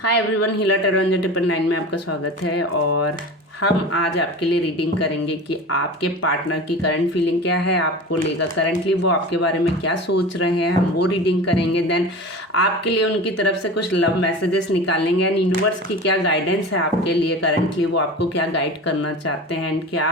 Hi everyone, हीला tarot angel टिप्पण 9 में आपका स्वागत है। और हम आज आपके लिए रीडिंग करेंगे कि आपके पार्टनर की करंट फीलिंग क्या है, आपको लेकर करंटली वो आपके बारे में क्या सोच रहे हैं, हम वो रीडिंग करेंगे। देन आपके लिए उनकी तरफ से कुछ लव मैसेजेस निकालेंगे एंड यूनिवर्स की क्या गाइडेंस है आपके लिए करंटली, वो आपको क्या गाइड करना चाहते हैं एंड क्या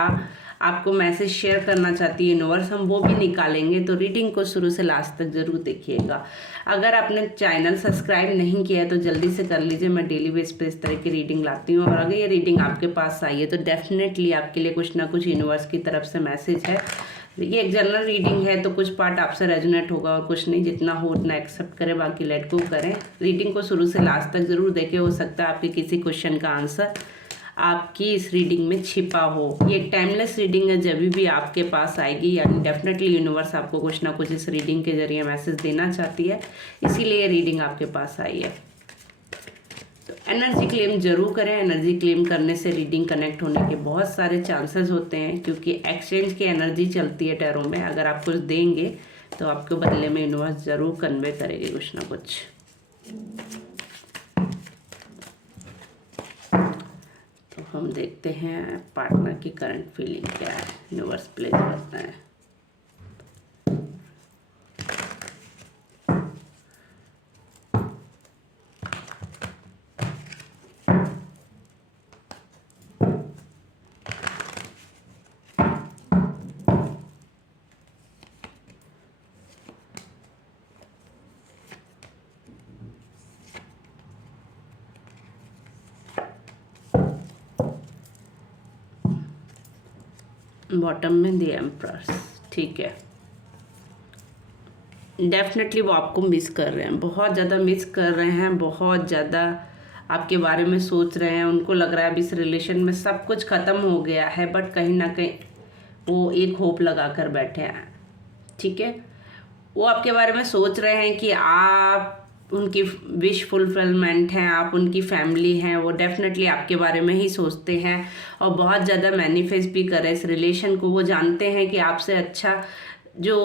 आपको मैसेज शेयर करना चाहती है यूनिवर्स, हम वो भी निकालेंगे। तो रीडिंग को शुरू से लास्ट तक जरूर देखिएगा। अगर आपने चैनल सब्सक्राइब नहीं किया है तो जल्दी से कर लीजिए। मैं डेली बेस पे इस तरह की रीडिंग लाती हूँ, और अगर ये रीडिंग आपके पास आई है तो डेफिनेटली आपके लिए कुछ ना कुछ यूनिवर्स की तरफ से मैसेज है। ये एक जनरल रीडिंग है तो कुछ पार्ट आपसे रेजोनेट होगा और कुछ नहीं। जितना हो उतना एक्सेप्ट करें, बाकी लेट गो करें। रीडिंग को शुरू से लास्ट तक जरूर देखें, हो सकता है आपके किसी क्वेश्चन का आंसर आपकी इस रीडिंग में छिपा हो। ये एक टाइमलेस रीडिंग है, जब भी आपके पास आएगी यानी डेफिनेटली यूनिवर्स आपको कुछ ना कुछ इस रीडिंग के जरिए मैसेज देना चाहती है, इसीलिए ये रीडिंग आपके पास आई है। तो एनर्जी क्लेम जरूर करें। एनर्जी क्लेम करने से रीडिंग कनेक्ट होने के बहुत सारे चांसेस होते हैं, क्योंकि एक्सचेंज की एनर्जी चलती है टैरो में। अगर आप कुछ देंगे तो आपके बदले में यूनिवर्स जरूर कन्वे करेगी कुछ ना कुछ। तो हम देखते हैं पार्टनर की करंट फीलिंग क्या है, यूनिवर्स प्लीज बताएं। बॉटम में द एम्प्रस, ठीक है। डेफिनेटली वो आपको मिस कर रहे हैं, बहुत ज़्यादा मिस कर रहे हैं, बहुत ज़्यादा आपके बारे में सोच रहे हैं। उनको लग रहा है अब इस रिलेशन में सब कुछ ख़त्म हो गया है, बट कहीं ना कहीं वो एक होप लगा कर बैठे हैं, ठीक है। वो आपके बारे में सोच रहे हैं कि आप उनकी विश फुलफिलमेंट हैं, आप उनकी फैमिली हैं। वो डेफिनेटली आपके बारे में ही सोचते हैं और बहुत ज़्यादा मैनिफेस्ट भी करें इस रिलेशन को। वो जानते हैं कि आपसे अच्छा जो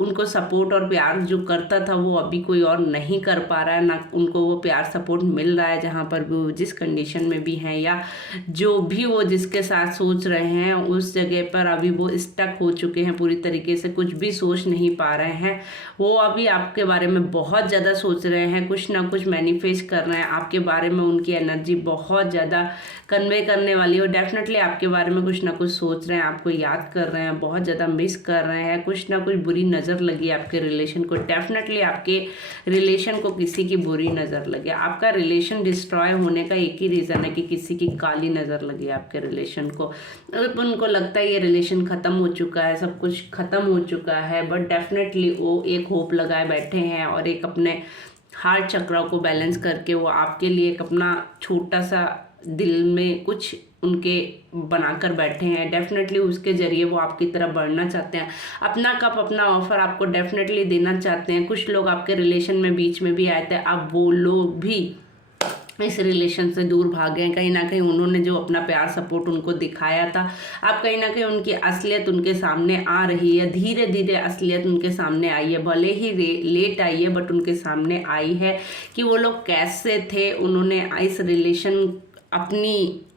उनको सपोर्ट और प्यार जो करता था वो अभी कोई और नहीं कर पा रहा है, ना उनको वो प्यार सपोर्ट मिल रहा है जहाँ पर भी वो जिस कंडीशन में भी हैं, या जो भी वो जिसके साथ सोच रहे हैं उस जगह पर अभी वो स्टक हो चुके हैं पूरी तरीके से, कुछ भी सोच नहीं पा रहे हैं। वो अभी आपके बारे में बहुत ज़्यादा सोच रहे हैं, कुछ ना कुछ मैनिफेस्ट कर रहे हैं आपके बारे में। उनकी एनर्जी बहुत ज़्यादा कन्वे करने वाली है। डेफिनेटली आपके बारे में कुछ ना कुछ सोच रहे हैं, आपको याद कर रहे हैं, बहुत ज़्यादा मिस कर रहे हैं। कुछ ना कुछ बुरी नज़र लगी आपके रिलेशन को। डेफिनेटली आपके रिलेशन को किसी की बुरी नज़र लगी। आपका रिलेशन डिस्ट्रॉय होने का एक ही रीज़न है कि किसी की काली नज़र लगी आपके रिलेशन को। उनको लगता है ये रिलेशन ख़त्म हो चुका है, सब कुछ ख़त्म हो चुका है, बट डेफिनेटली वो एक होप लगाए बैठे हैं और एक अपने हार्ट चक्र को बैलेंस करके वो आपके लिए एक अपना छोटा सा दिल में कुछ उनके बनाकर बैठे हैं। डेफिनेटली उसके जरिए वो आपकी तरफ बढ़ना चाहते हैं, अपना कप अपना ऑफर आपको डेफिनेटली देना चाहते हैं। कुछ लोग आपके रिलेशन में बीच में भी आए थे, अब वो लोग भी इस रिलेशन से दूर भागे हैं। कहीं ना कहीं उन्होंने जो अपना प्यार सपोर्ट उनको दिखाया था, अब कहीं ना कहीं उनकी असलियत उनके सामने आ रही है। धीरे धीरे असलियत उनके सामने आई है, भले ही लेट आई है, बट उनके सामने आई है कि वो लोग कैसे थे। उन्होंने इस रिलेशन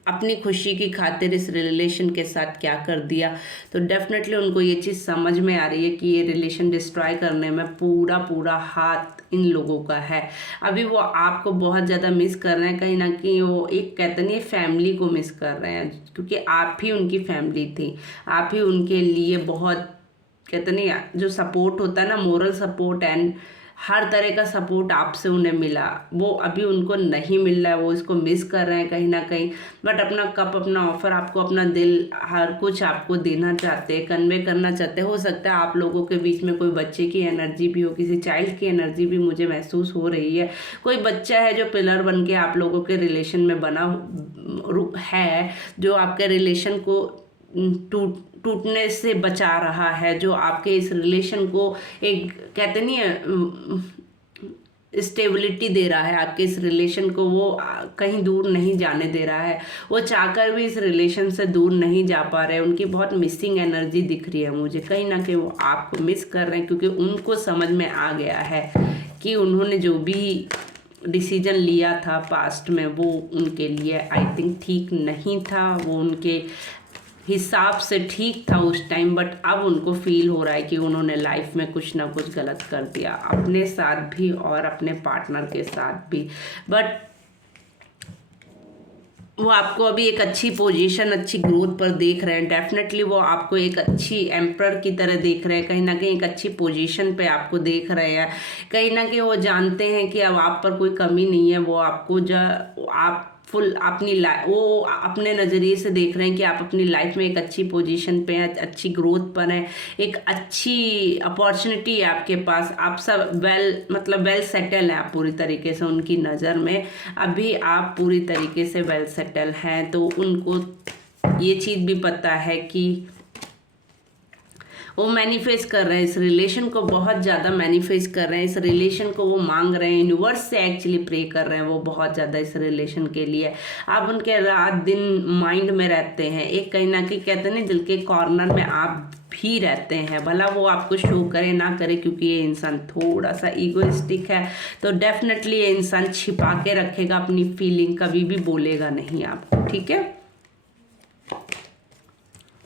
अपनी खुशी की खातिर इस रिलेशन के साथ क्या कर दिया। तो डेफिनेटली उनको ये चीज़ समझ में आ रही है कि ये रिलेशन डिस्ट्रॉय करने में पूरा हाथ इन लोगों का है। अभी वो आपको बहुत ज़्यादा मिस कर रहे हैं, कहीं ना कहीं वो एक कहते नहीं फैमिली को मिस कर रहे हैं, क्योंकि आप ही उनकी फैमिली थी। आप ही उनके लिए बहुत कहते नहीं जो सपोर्ट होता है ना, मोरल सपोर्ट एंड हर तरह का सपोर्ट आपसे उन्हें मिला, वो अभी उनको नहीं मिल रहा है। वो इसको मिस कर रहे हैं कहीं ना कहीं, बट अपना कप अपना ऑफर आपको, अपना दिल, हर कुछ आपको देना चाहते हैं, कन्वे करना चाहते हैं। हो सकता है आप लोगों के बीच में कोई बच्चे की एनर्जी भी हो, किसी चाइल्ड की एनर्जी भी मुझे महसूस हो रही है। कोई बच्चा है जो पिलर बन के आप लोगों के रिलेशन में बना है, जो आपके रिलेशन को टूटने से बचा रहा है, जो आपके इस रिलेशन को एक कहते नहीं है स्टेबिलिटी दे रहा है, आपके इस रिलेशन को वो कहीं दूर नहीं जाने दे रहा है। वो चाहकर भी इस रिलेशन से दूर नहीं जा पा रहे हैं। उनकी बहुत मिसिंग एनर्जी दिख रही है मुझे, कहीं ना कहीं वो आपको मिस कर रहे हैं, क्योंकि उनको समझ में आ गया है कि उन्होंने जो भी डिसीजन लिया था पास्ट में वो उनके लिए आई थिंक ठीक नहीं था, वो उनके हिसाब से ठीक था उस टाइम, बट अब उनको फील हो रहा है कि उन्होंने लाइफ में कुछ ना कुछ गलत कर दिया अपने साथ भी और अपने पार्टनर के साथ भी। बट वो आपको अभी एक अच्छी पोजीशन, अच्छी ग्रोथ पर देख रहे हैं। डेफिनेटली वो आपको एक अच्छी एम्पर की तरह देख रहे हैं, कहीं ना कहीं एक अच्छी पोजीशन पे आपको देख रहे हैं। कहीं ना कहीं वो जानते हैं कि अब आप पर कोई कमी नहीं है। वो आपको आप फुल अपनी वो अपने नज़रिए से देख रहे हैं कि आप अपनी लाइफ में एक अच्छी पोजीशन पे हैं, अच्छी ग्रोथ पर हैं, एक अच्छी अपॉर्चुनिटी है आपके पास। आप सब वेल सेटल हैं आप पूरी तरीके से उनकी नज़र में। अभी आप पूरी तरीके से वेल सेटल हैं, तो उनको ये चीज़ भी पता है कि वो मैनिफेस्ट कर रहे हैं इस रिलेशन को, बहुत ज़्यादा मैनिफेस्ट कर रहे हैं इस रिलेशन को। वो मांग रहे हैं, यूनिवर्स से एक्चुअली प्रे कर रहे हैं वो बहुत ज़्यादा इस रिलेशन के लिए। आप उनके रात दिन माइंड में रहते हैं, एक कहीं ना कहीं कहते हैं ना दिल के कॉर्नर में आप भी रहते हैं, भला वो आपको शो करे ना करे, क्योंकि ये इंसान थोड़ा सा ईगोइस्टिक है। तो डेफिनेटली ये इंसान छिपा के रखेगा अपनी फीलिंग, कभी भी बोलेगा नहीं आपको, ठीक है।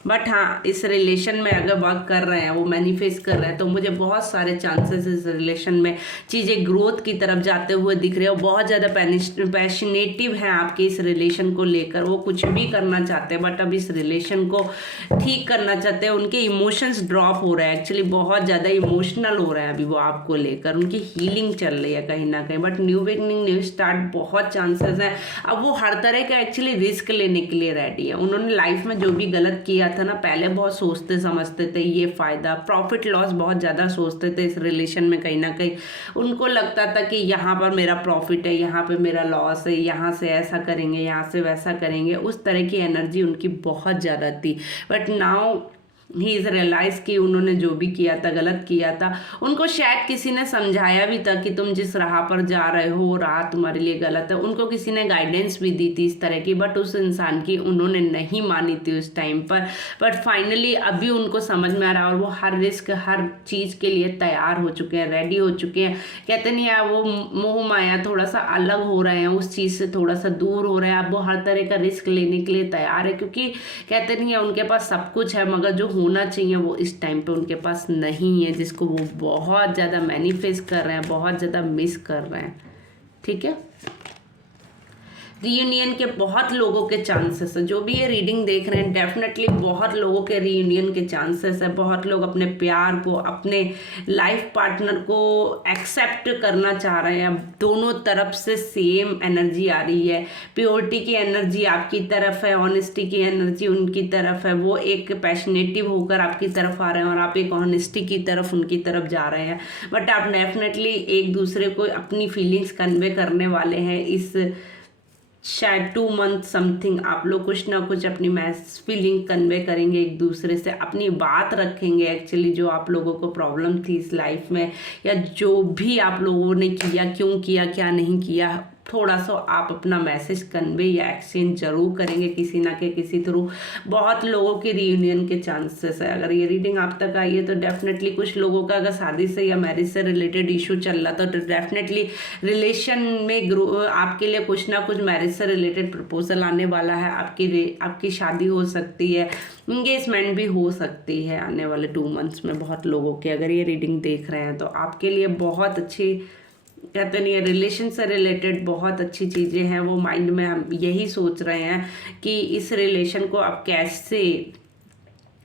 बट हाँ, इस रिलेशन में अगर वर्क कर रहे हैं, वो मैनिफेस्ट कर रहे हैं, तो मुझे बहुत सारे चांसेस इस रिलेशन में चीज़ें ग्रोथ की तरफ जाते हुए दिख रहे हो। बहुत ज़्यादा पैशनेटिव हैं आपके इस रिलेशन को लेकर। वो कुछ भी करना चाहते हैं, बट अब इस रिलेशन को ठीक करना चाहते हैं। उनके इमोशंस ड्रॉप हो रहे हैं, एक्चुअली बहुत ज़्यादा इमोशनल हो रहे हैं अभी वो आपको लेकर। उनकी हीलिंग चल रही है कहीं ना कहीं, but new beginning, new start बहुत चांसेस हैं। अब वो हर तरह का एक्चुअली रिस्क लेने के लिए रेडी है। उन्होंने लाइफ में जो भी गलत किया था ना, पहले बहुत सोचते समझते थे, ये फायदा प्रॉफिट लॉस बहुत ज़्यादा सोचते थे इस रिलेशन में। कहीं ना कहीं उनको लगता था कि यहाँ पर मेरा प्रॉफिट है, यहाँ पे मेरा लॉस है, यहाँ से ऐसा करेंगे, यहाँ से वैसा करेंगे। उस तरह की एनर्जी उनकी बहुत ज़्यादा थी। But now he is realise कि उन्होंने जो भी किया था गलत किया था। उनको शायद किसी ने समझाया भी था कि तुम जिस राह पर जा रहे हो राह तुम्हारे लिए गलत है। उनको किसी ने गाइडेंस भी दी थी इस तरह की, बट उस इंसान की उन्होंने नहीं मानी थी उस टाइम पर। बट फाइनली अभी उनको समझ में आ रहा है, और वो हर रिस्क, हर चीज़ के लिए तैयार हो चुके हैं, रेडी हो चुके हैं। कहते नहीं है, वो मोह माया थोड़ा सा अलग हो रहे हैं, उस चीज़ से थोड़ा सा दूर हो रहे हैं। अब वो हर तरह का रिस्क लेने के लिए तैयार है, क्योंकि कहते नहीं है उनके पास सब कुछ है, मगर जो होना चाहिए वो इस टाइम पे उनके पास नहीं है, जिसको वो बहुत ज़्यादा मैनिफेस्ट कर रहे हैं, बहुत ज़्यादा मिस कर रहे हैं, ठीक है। रीयूनियन के बहुत लोगों के चांसेस है, जो भी ये रीडिंग देख रहे हैं, डेफिनेटली बहुत लोगों के रीयूनियन के चांसेस है। बहुत लोग अपने प्यार को, अपने लाइफ पार्टनर को एक्सेप्ट करना चाह रहे हैं। दोनों तरफ से सेम एनर्जी आ रही है। प्योरिटी की एनर्जी आपकी तरफ है, ऑनेस्टी की एनर्जी उनकी तरफ है। वो एक पैशनेटिव होकर आपकी तरफ आ रहे हैं, और आप एक ऑनेस्टी की तरफ उनकी तरफ जा रहे हैं। बट आप डेफिनेटली एक दूसरे को अपनी फीलिंग्स कन्वे करने वाले हैं। इस शायद 2 मंथ समथिंग आप लोग कुछ ना कुछ अपनी फीलिंग कन्वे करेंगे एक दूसरे से, अपनी बात रखेंगे। एक्चुअली जो आप लोगों को प्रॉब्लम थी इस लाइफ में, या जो भी आप लोगों ने किया, क्यों किया, क्या नहीं किया, थोड़ा सा आप अपना मैसेज कन्वे या एक्सचेंज जरूर करेंगे किसी ना के किसी थ्रू। बहुत लोगों के रीयूनियन के चांसेस है। अगर ये रीडिंग आप तक आई है तो डेफिनेटली कुछ लोगों का अगर शादी से या मैरिज से रिलेटेड इशू चल रहा था, तो डेफिनेटली रिलेशन में आपके लिए कुछ ना कुछ मैरिज से रिलेटेड प्रपोजल आने वाला है। आपकी शादी हो सकती है, इंगेजमेंट भी हो सकती है आने वाले 2 मंथ्स में बहुत लोगों के। अगर ये रीडिंग देख रहे हैं तो आपके लिए बहुत अच्छी, कहते नहीं है, रिलेशन से रिलेटेड बहुत अच्छी चीज़ें हैं। वो माइंड में हम यही सोच रहे हैं कि इस रिलेशन को अब कैसे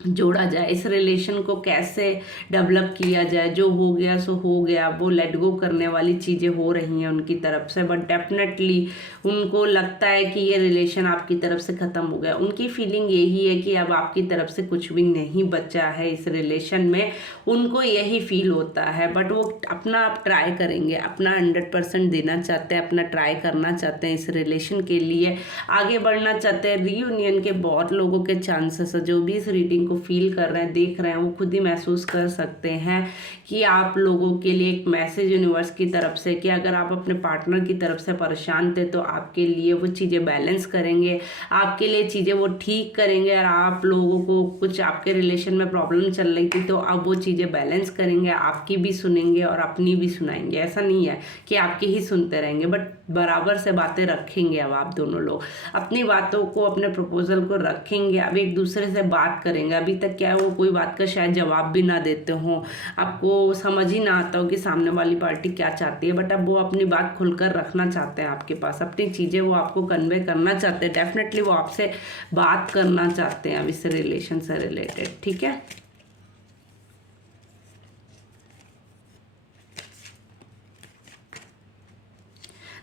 जोड़ा जाए, इस रिलेशन को कैसे डेवलप किया जाए। जो हो गया सो हो गया, वो लेट गो करने वाली चीज़ें हो रही हैं उनकी तरफ से। बट डेफिनेटली उनको लगता है कि ये रिलेशन आपकी तरफ से ख़त्म हो गया। उनकी फीलिंग यही है कि अब आपकी तरफ से कुछ भी नहीं बचा है इस रिलेशन में, उनको यही फील होता है। बट वो अपना आप ट्राई करेंगे, अपना 100% देना चाहते हैं, अपना ट्राई करना चाहते हैं, इस रिलेशन के लिए आगे बढ़ना चाहते हैं। रीयूनियन के बहुत लोगों के चांसेस है, जो भी इस रीडिंग को को फील कर रहे हैं, देख रहे हैं, वो खुद ही महसूस कर सकते हैं कि आप लोगों के लिए एक मैसेज यूनिवर्स की तरफ से कि अगर आप अपने पार्टनर की तरफ से परेशान थे तो आपके लिए वो चीज़ें बैलेंस करेंगे, आपके लिए चीज़ें वो ठीक करेंगे। और आप लोगों को कुछ आपके रिलेशन में प्रॉब्लम चल रही थी तो अब वो चीज़ें बैलेंस करेंगे, आपकी भी सुनेंगे और अपनी भी सुनाएंगे। ऐसा नहीं है कि आपकी ही सुनते रहेंगे, बट बराबर से बातें रखेंगे। अब आप दोनों लोग अपनी बातों को, अपने प्रपोजल को रखेंगे, अब एक दूसरे से बात करेंगे। अभी तक क्या है, वो कोई बात का शायद जवाब भी ना देते हो, आपको समझ ही ना आता हो कि सामने वाली पार्टी क्या चाहती है, बट अब वो अपनी बात खुलकर रखना चाहते हैं आपके पास, अपनी चीज़ें वो आपको कन्वे करना चाहते हैं। डेफिनेटली वो आपसे बात करना चाहते हैं अब इस रिलेशन से रिलेटेड, ठीक है।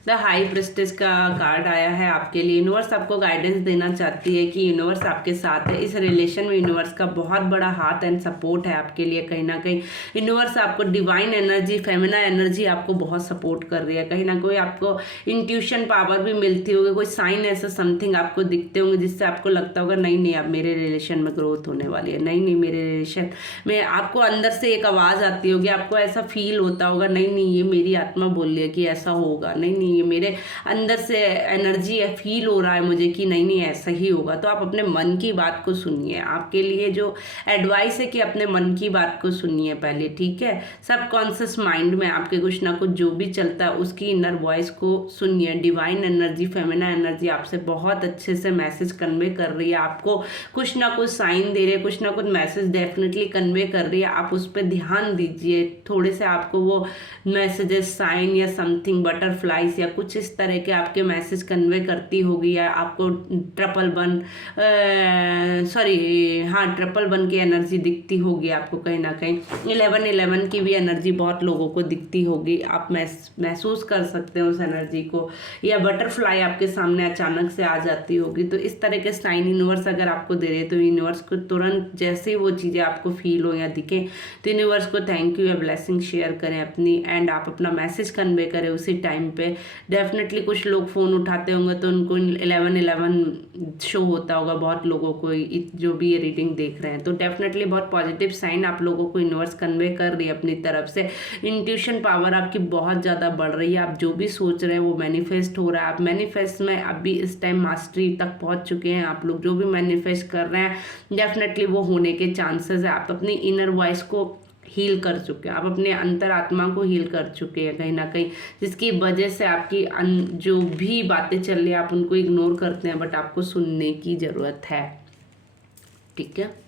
द हाई प्रेस्टिज का कार्ड आया है आपके लिए। यूनिवर्स आपको गाइडेंस देना चाहती है कि यूनिवर्स आपके साथ है। इस रिलेशन में यूनिवर्स का बहुत बड़ा हाथ एंड सपोर्ट है आपके लिए। कहीं ना कहीं यूनिवर्स आपको डिवाइन एनर्जी, फेमिना एनर्जी आपको बहुत सपोर्ट कर रही है। कहीं ना कोई आपको इंट्यूशन पावर भी मिलती होगी, कोई साइन ऐसा समथिंग आपको दिखते होंगे जिससे आपको लगता होगा नहीं नहीं अब मेरे रिलेशन में ग्रोथ होने वाली है, नहीं नहीं मेरे रिलेशन में, आपको अंदर से एक आवाज़ आती होगी, आपको ऐसा फील होता होगा नहीं नहीं ये मेरी आत्मा बोल रही है कि ऐसा होगा, नहीं नहीं ये मेरे अंदर से एनर्जी है, फील हो रहा है मुझे कि नहीं नहीं ऐसा ही होगा। तो आप अपने मन की बात को सुनिए। आपके लिए जो एडवाइस है कि अपने मन की बात को सुनिए पहले, ठीक है। सबकॉन्शियस माइंड में आपके कुछ ना कुछ जो भी चलता है उसकी इनर वॉइस को सुनिए। डिवाइन एनर्जी, फेमिना एनर्जी आपसे बहुत अच्छे से मैसेज कन्वे कर रही है, आपको कुछ ना कुछ साइन दे रही है, कुछ ना कुछ मैसेज डेफिनेटली कन्वे कर रही है। आप उस पर ध्यान दीजिए, थोड़े से आपको वो मैसेजेस, साइन या समथिंग, बटरफ्लाइज या कुछ इस तरह के आपके मैसेज कन्वे करती होगी, या आपको ट्रिपल वन की एनर्जी दिखती होगी आपको। कहीं ना कहीं 11 की भी एनर्जी बहुत लोगों को दिखती होगी, आप महसूस कर सकते हो उस एनर्जी को, या बटरफ्लाई आपके सामने अचानक से आ जाती होगी। तो इस तरह के साइन यूनिवर्स अगर आपको दे रहे तो यूनिवर्स को तुरंत जैसे ही वो चीज़ें आपको फील हो या दिखें तो यूनिवर्स को थैंक यू या ब्लेसिंग शेयर करें अपनी, एंड आप अपना मैसेज कन्वे करें उसी टाइम पे। डेफिनेटली कुछ लोग फ़ोन उठाते होंगे तो उनको 11 शो होता होगा बहुत लोगों को, जो भी ये रीडिंग देख रहे हैं। तो डेफिनेटली बहुत पॉजिटिव साइन आप लोगों को यूनिवर्स कन्वे कर रही है अपनी तरफ से। इंट्यूशन पावर आपकी बहुत ज़्यादा बढ़ रही है, आप जो भी सोच रहे हैं वो मैनिफेस्ट हो रहा है। आप मैनिफेस्ट में अभी इस टाइम मास्टरी तक पहुंच चुके हैं। आप लोग जो भी मैनिफेस्ट कर रहे हैं डेफिनेटली वो होने के चांसेस है। आप अपनी इनर वॉइस को हील कर चुके हैं, आप अपने अंतरात्मा को हील कर चुके हैं कहीं ना कहीं, जिसकी वजह से आपकी जो भी बातें चल रही है आप उनको इग्नोर करते हैं, बट आपको सुनने की ज़रूरत है, ठीक है।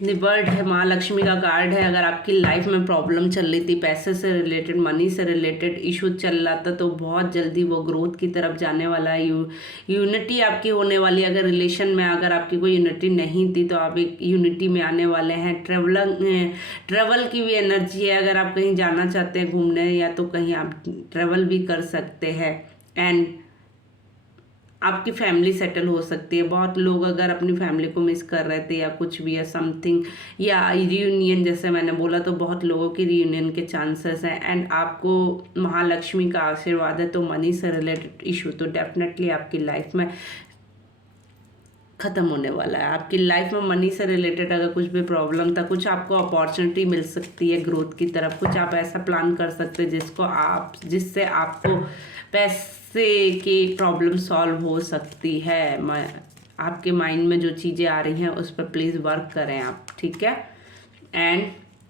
वर्ड है, महालक्ष्मी का कार्ड है। अगर आपकी लाइफ में प्रॉब्लम चल रही थी, पैसे से रिलेटेड, मनी से रिलेटेड इशू चल रहा था, तो बहुत जल्दी वो ग्रोथ की तरफ जाने वाला है। यूनिटी आपकी होने वाली है। अगर रिलेशन में अगर आपकी कोई यूनिटी नहीं थी तो आप एक यूनिटी में आने वाले हैं। ट्रेवल की भी एनर्जी है। अगर आप कहीं जाना चाहते हैं घूमने या तो कहीं आप ट्रेवल भी कर सकते हैं, एंड आपकी फैमिली सेटल हो सकती है। बहुत लोग अगर अपनी फैमिली को मिस कर रहे थे या कुछ भी है समथिंग, या रियूनियन जैसे मैंने बोला, तो बहुत लोगों की रियूनियन के चांसेस हैं। एंड आपको महालक्ष्मी का आशीर्वाद है, तो मनी से रिलेटेड इशू तो डेफिनेटली आपकी लाइफ में ख़त्म होने वाला है। आपकी लाइफ में मनी से रिलेटेड अगर कुछ भी प्रॉब्लम था, कुछ आपको अपॉर्चुनिटी मिल सकती है ग्रोथ की तरफ। कुछ आप ऐसा प्लान कर सकते हैं जिससे आपको पैसे की प्रॉब्लम सॉल्व हो सकती है। आपके माइंड में जो चीज़ें आ रही हैं उस पर प्लीज़ वर्क करें आप, ठीक है। एंड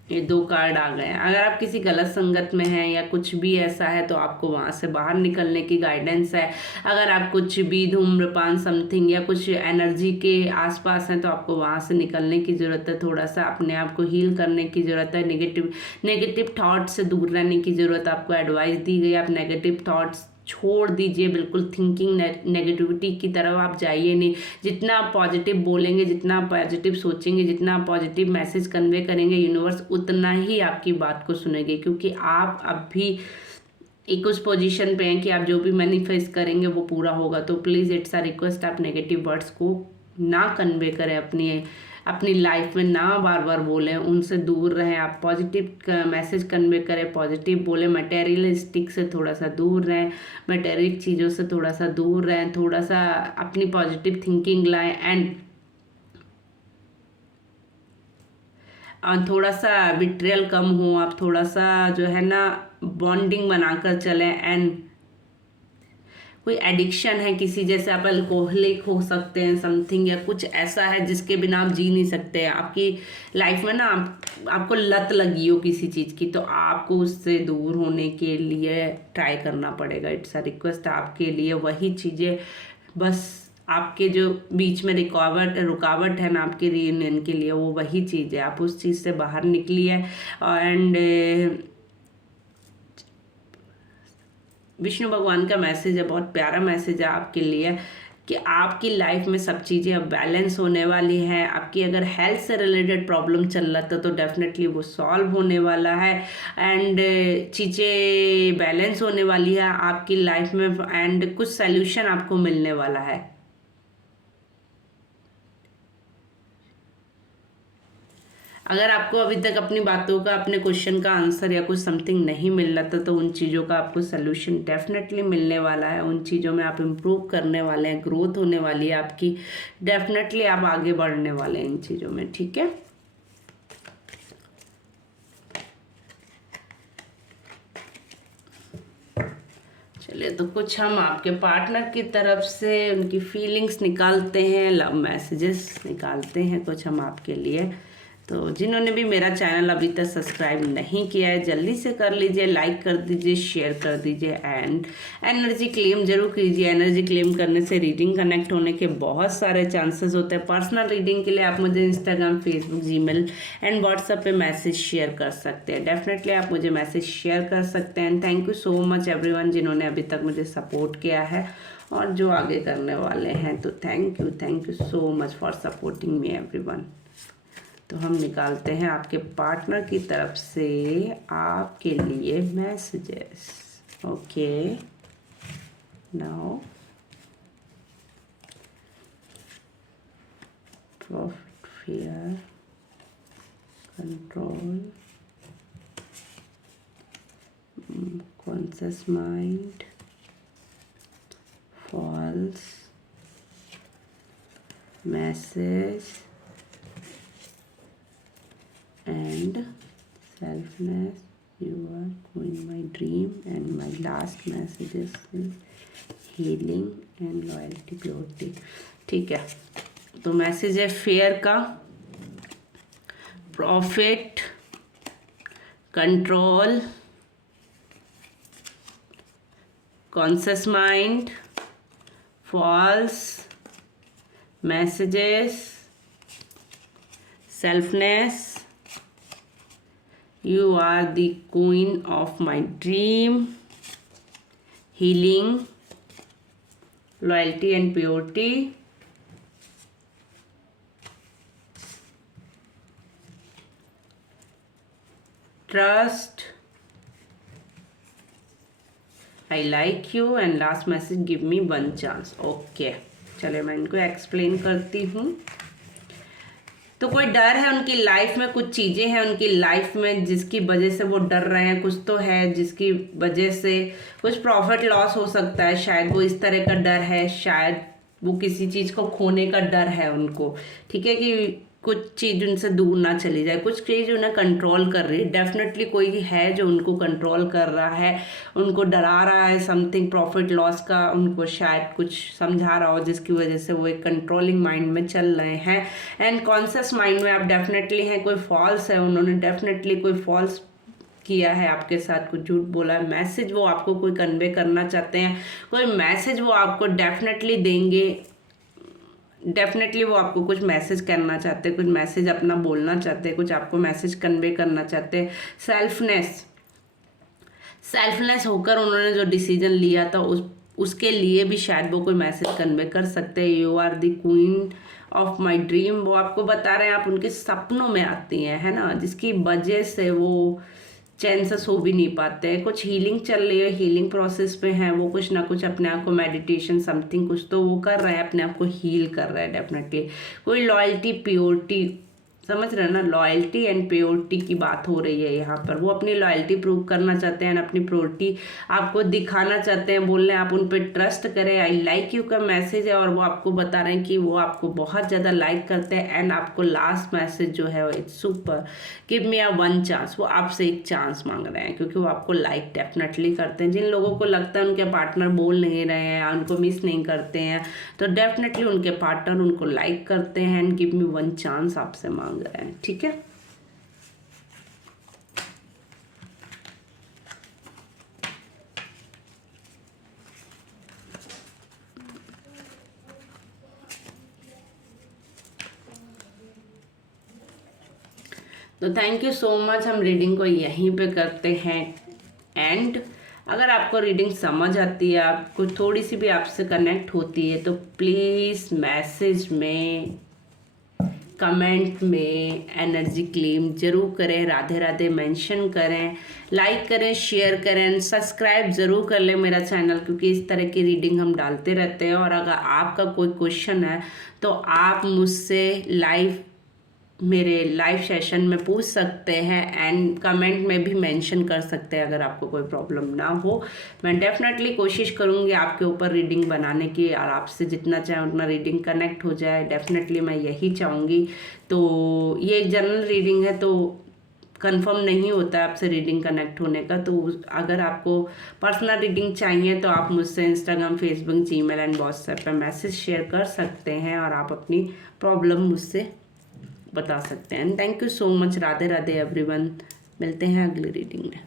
ये 2 कार्ड आ गए हैं। अगर आप किसी गलत संगत में हैं या कुछ भी ऐसा है तो आपको वहाँ से बाहर निकलने की गाइडेंस है। अगर आप कुछ भी धूम्रपान समथिंग या कुछ एनर्जी के आसपास हैं तो आपको वहाँ से निकलने की ज़रूरत है। थोड़ा सा अपने आप को हील करने की ज़रूरत है। नेगेटिव थॉट से दूर रहने की ज़रूरत, आपको एडवाइस दी गई। आप नेगेटिव थॉट्स छोड़ दीजिए, बिल्कुल थिंकिंग नेगेटिविटी की तरफ आप जाइए नहीं। जितना आप पॉजिटिव बोलेंगे, जितना आप पॉजिटिव सोचेंगे, जितना आप पॉजिटिव मैसेज कन्वे करेंगे, यूनिवर्स उतना ही आपकी बात को सुनेगी। क्योंकि आप अब भी एक उस पोजीशन पे हैं कि आप जो भी मैनिफेस्ट करेंगे वो पूरा होगा। तो प्लीज़ इट्स अ रिक्वेस्ट, आप नेगेटिव वर्ड्स को ना कन्वे करें अपनी अपनी लाइफ में ना बार बार बोलें, उनसे दूर रहें। आप पॉजिटिव मैसेज कन्वे करें, पॉजिटिव बोलें, मटेरियलिस्टिक से थोड़ा सा दूर रहें, मटेरियल चीज़ों से थोड़ा सा दूर रहें, थोड़ा सा अपनी पॉजिटिव थिंकिंग लाएं एंड थोड़ा सा बिट्रियल कम हो। आप थोड़ा सा जो है ना बॉन्डिंग बनाकर चलें एंड कोई एडिक्शन है किसी, जैसे आप अल्कोहलिक हो सकते हैं समथिंग, या कुछ ऐसा है जिसके बिना आप जी नहीं सकते हैं आपकी लाइफ में ना, आपको लत लगी हो किसी चीज़ की, तो आपको उससे दूर होने के लिए ट्राई करना पड़ेगा। इट्स अ रिक्वेस्ट आपके लिए। वही चीज़ें बस आपके जो बीच में रुकावट है ना आपके रीयूनियन के लिए, वो वही चीज़ है। आप उस चीज़ से बाहर निकलिए एंड विष्णु भगवान का मैसेज है, बहुत प्यारा मैसेज है आपके लिए कि आपकी लाइफ में सब चीज़ें अब बैलेंस होने वाली हैं। आपकी अगर हेल्थ से रिलेटेड प्रॉब्लम चल रहा था तो डेफिनेटली वो सॉल्व होने वाला है एंड चीज़ें बैलेंस होने वाली है आपकी लाइफ में एंड कुछ सल्यूशन आपको मिलने वाला है। अगर आपको अभी तक अपनी बातों का, अपने क्वेश्चन का आंसर या कुछ समथिंग नहीं मिल रहा था तो उन चीज़ों का आपको सलूशन डेफिनेटली मिलने वाला है। उन चीज़ों में आप इम्प्रूव करने वाले हैं, ग्रोथ होने वाली है आपकी, डेफिनेटली आप आगे बढ़ने वाले हैं इन चीज़ों में। ठीक है, चलिए तो कुछ हम आपके पार्टनर की तरफ से उनकी फीलिंग्स निकालते हैं, लव मैसेजेस निकालते हैं कुछ हम आपके लिए। तो जिन्होंने भी मेरा चैनल अभी तक सब्सक्राइब नहीं किया है जल्दी से कर लीजिए, लाइक कर दीजिए, शेयर कर दीजिए एंड एनर्जी क्लेम जरूर कीजिए। एनर्जी क्लेम करने से रीडिंग कनेक्ट होने के बहुत सारे चांसेस होते हैं। पर्सनल रीडिंग के लिए आप मुझे Instagram, Facebook, Gmail and WhatsApp पे मैसेज शेयर कर सकते हैं। डेफिनेटली आप मुझे मैसेज शेयर कर सकते हैं। Thank you so much everyone जिन्होंने अभी तक मुझे सपोर्ट किया है और जो आगे करने वाले हैं, तो thank you so much for supporting me everyone. तो हम निकालते हैं आपके पार्टनर की तरफ से आपके लिए messages. Okay, now profit, fear, control, conscious mind, false, message and selfness, you are in my dream, and my last messages is healing and loyalty, purity। ठीक है, तो मैसेज है फेयर का, profit, control, conscious mind, false, messages, selfness, you are the queen of my dream, healing, loyalty and purity, trust, I like you and last message, give me one chance। Okay, चलिए मैं इनको explain करती हूँ। तो कोई डर है उनकी लाइफ में, कुछ चीज़ें हैं उनकी लाइफ में जिसकी वजह से वो डर रहे हैं। कुछ तो है जिसकी वजह से कुछ प्रॉफिट लॉस हो सकता है, शायद वो इस तरह का डर है, शायद वो किसी चीज़ को खोने का डर है उनको। ठीक है, कि कुछ चीज़ उनसे दूर ना चली जाए, कुछ चीज़ उन्हें कंट्रोल कर रही है। डेफिनेटली कोई है जो उनको कंट्रोल कर रहा है, उनको डरा रहा है समथिंग प्रॉफिट लॉस का, उनको शायद कुछ समझा रहा हो जिसकी वजह से वो एक कंट्रोलिंग माइंड में चल रहे हैं। एंड कॉन्शियस माइंड में आप डेफिनेटली हैं, कोई फॉल्स है, उन्होंने डेफिनेटली कोई फॉल्स किया है आपके साथ, कुछ झूठ बोला है। मैसेज वो आपको कोई कन्वे करना चाहते हैं, कोई मैसेज वो आपको डेफिनेटली देंगे, डेफिनेटली वो आपको कुछ मैसेज करना चाहते हैं, कुछ मैसेज अपना बोलना चाहते हैं, कुछ आपको मैसेज कन्वे करना चाहते हैं। सेल्फलेस होकर उन्होंने जो डिसीजन लिया था उसके लिए भी शायद वो कोई मैसेज कन्वे कर सकते हैं। You are the queen of my dream, वो आपको बता रहे हैं आप उनके सपनों में आती हैं, है ना, जिसकी वजह से वो चैन से सो भी नहीं पाते हैं। कुछ हीलिंग चल रही है, हीलिंग प्रोसेस पे हैं वो, कुछ ना कुछ अपने आप को मेडिटेशन समथिंग कुछ तो वो कर रहे हैं, अपने आप को हील कर रहे हैं डेफिनेटली। कोई लॉयल्टी प्योरिटी, समझ रहे हैं ना, लॉयल्टी एंड प्योरिटी की बात हो रही है यहाँ पर। वो अपनी लॉयल्टी प्रूव करना चाहते हैं, अपनी प्योरिटी आपको दिखाना चाहते हैं, बोल रहे हैं आप उन पर ट्रस्ट करें। आई लाइक यू का मैसेज है और वो आपको बता रहे हैं कि वो आपको बहुत ज़्यादा लाइक करते हैं। एंड आपको लास्ट मैसेज जो है it's super, give me a one chance. वो आपसे एक चांस मांग रहे हैं क्योंकि वो आपको लाइक डेफिनेटली करते हैं। जिन लोगों को लगता है उनके पार्टनर बोल नहीं रहे हैं, उनको मिस नहीं करते हैं, तो डेफिनेटली उनके पार्टनर उनको लाइक करते हैं and give me one chance आपसे मांग रहे हैं। ठीक है, तो थैंक यू सो मच। हम रीडिंग को यहीं पे करते हैं एंड अगर आपको रीडिंग समझ आती है, आपको थोड़ी सी भी आपसे कनेक्ट होती है, तो प्लीज़ मैसेज में, कमेंट में एनर्जी क्लेम जरूर करें, राधे राधे मेंशन करें, लाइक करें, शेयर करें, सब्सक्राइब ज़रूर कर लें मेरा चैनल, क्योंकि इस तरह की रीडिंग हम डालते रहते हैं। और अगर आपका कोई क्वेश्चन है तो आप मुझसे मेरे लाइव सेशन में पूछ सकते हैं एंड कमेंट में भी मेंशन कर सकते हैं। अगर आपको कोई प्रॉब्लम ना हो, मैं डेफिनेटली कोशिश करूँगी आपके ऊपर रीडिंग बनाने की, और आपसे जितना चाहे उतना रीडिंग कनेक्ट हो जाए, डेफिनेटली मैं यही चाहूँगी। तो ये एक जनरल रीडिंग है, तो कंफर्म नहीं होता है आपसे रीडिंग कनेक्ट होने का। तो अगर आपको पर्सनल रीडिंग चाहिए तो आप मुझसे Instagram, Facebook, Gmail and WhatsApp पर मैसेज शेयर कर सकते हैं और आप अपनी प्रॉब्लम मुझसे बता सकते हैं। Thank you so much. Radhe Radhe everyone, मिलते हैं अगली रीडिंग में।